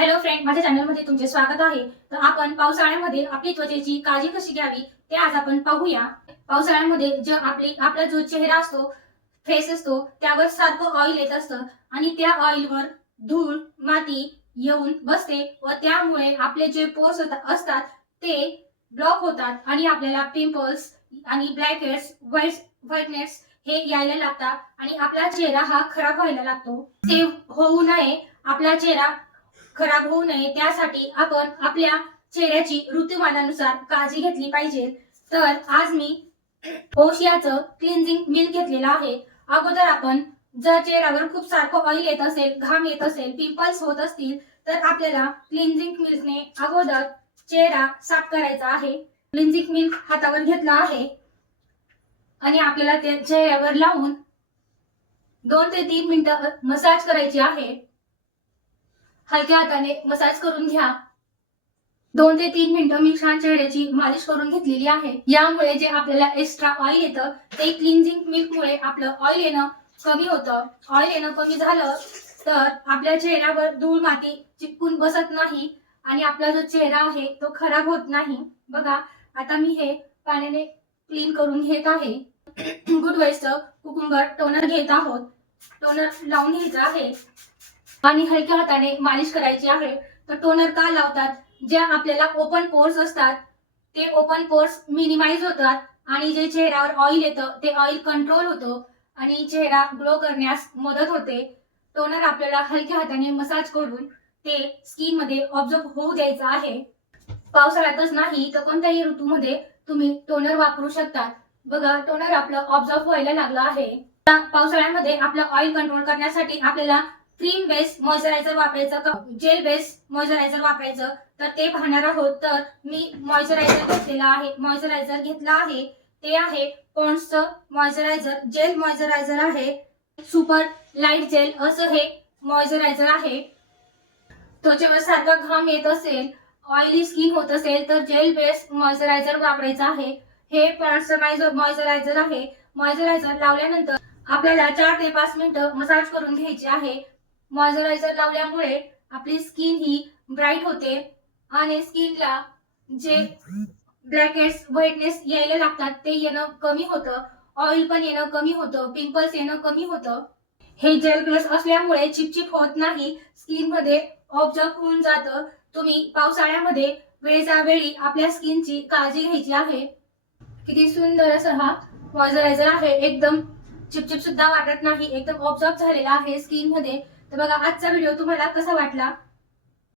Hello friend माझ्या चॅनलमध्ये तुमचे स्वागत आहे. तर आपण पावसाळ्यामध्ये आपली त्वचेची काळजी कशी घ्यावी ते आज आपण पाहूया. पावसाळ्यामध्ये जे आपली आपला जो चेहरा असतो फेस असतो त्यावर सारखं ऑइल येत असतं आणि त्या ऑइलवर धूळ माती येऊन बसते व त्यामुळे आपले जे पोर्स असतात ते ब्लॉक होतात आणि आपल्याला पिंपल्स आणि ब्लॅक हेड्स व्हाईट व्हाईटनेस हे यायला लागतात आणि आपला चेहरा हा खराब व्हायला लागतो. ते होऊ नये. आपला चेहरा खराब होऊ नये त्यासाठी आपण आपल्या चेहऱ्याची ऋतुमानानुसार काळजी घेतली पाहिजे. तर आज मी ओशियाचं क्लिन्झिंग मिल्क घेतलेलं आहे. अगोदर आपण जर चेहऱ्यावर खूप सारखं ऑइल येत असेल घाम येत असेल पिंपल्स होत असतील तर आपल्याला क्लिन्झिंग मिल्कने अगोदर चेहरा साफ करायचा आहे. क्लिन्झिंग मिल्क हातावर घेतला आहे. आणि आपल्याला ते चेहऱ्यावर लावून दोन ते तीन मिनिटं मसाज करायची आहे. हलक्या हाताने मसाज करून घ्या. दोन ते तीन मिनिटं मी छान चेहऱ्याची मालिश करून घेतलेली आहे. यामुळे जे आपल्याला एक्स्ट्रा ऑइल येतं ते क्लिन्झिंग मिल्कमुळे आपलं ऑइल येणं कमी होतं. ऑइल येणं कमी झालं तर आपल्या चेहऱ्यावर धूळ माती चिपकून बसत नाही आणि आपला जो चेहरा आहे तो खराब होत नाही. बघा आता मी हे पाण्याने क्लीन करून घेत आहे. गुड वेस्ट कुकुंबर टोनर घेत आहोत. टोनर लावून घ्यायचा आहे. आणि हलक्या हाताने मालिश करायची आहे तर टोनर का लावतात? ज्या आपल्याला ओपन पोर्स असतात ते ओपन पोर्स मिनिमाइज होतात आणि जे चेहऱ्यावर ऑइल येतं ते ऑइल कंट्रोल होतं आणि चेहरा ग्लो करण्यास मदत होते. टोनर आपल्याला हलक्या हाताने मसाज करून ते स्किनमध्ये ऑब्झर्व होऊ द्यायचं आहे. पावसाळ्यातच नाही तर कोणत्याही ऋतूमध्ये तुम्ही टोनर वापरू शकतात बघा टोनर आपलं ऑब्झर्व व्हायला लागलं आहे. पावसाळ्यामध्ये आपलं ऑइल कंट्रोल करण्यासाठी आपल्याला क्रीम बेस मॉइश्चरायझर वापरायचं का? जेल बेस मॉइश्चरायझर वापरायचं. तर ते पाहणार आहोत. तर मी मॉइश्चरायझर घेतलेला आहे. मॉइश्चरायझर घेतला आहे. ते आहे पॉन्ड्सचं मॉइश्चरायझर जेल मॉइश्चरायझर आहे. सुपर लाइट जेल असं हे मॉइश्चरायझर आहे. त्वचेवर सारखा घाम येत असेल ऑइली स्किन होत असेल तर जेल बेस मॉइश्चरायझर वापरायचं आहे. हे पॉन्ड्सचं मॉइश्चरायझर आहे. मॉइश्चरायझर लावल्यानंतर आपल्याला चार ते पाच मिनिटं मसाज करून घ्यायची आहे. मॉइश्चरायझर लावल्यामुळे आपली स्किन ही ब्राईट होते आणि स्किनला जे ब्लॅकेट्स व्हाईटनेस यायला लागतात ते येणं कमी होतं. ऑइल पण येणं कमी होतं पिंपल्स येणं कमी होतं. हे जेल प्लस असल्यामुळे चिपचिप होत नाही स्किनमध्ये ऑब्झर्व होऊन जातं. तुम्ही पावसाळ्यामध्ये वेळच्या वेळी आपल्या स्किनची काळजी घ्यायची आहे. किती सुंदर असा हा मॉइश्चरायझर आहे. एकदम चिपचिप सुद्धा वाटत नाही. एकदम ऑब्झर्व झालेला आहे स्किनमध्ये तर बघा आजचा व्हिडिओ तुम्हाला कसा वाटला?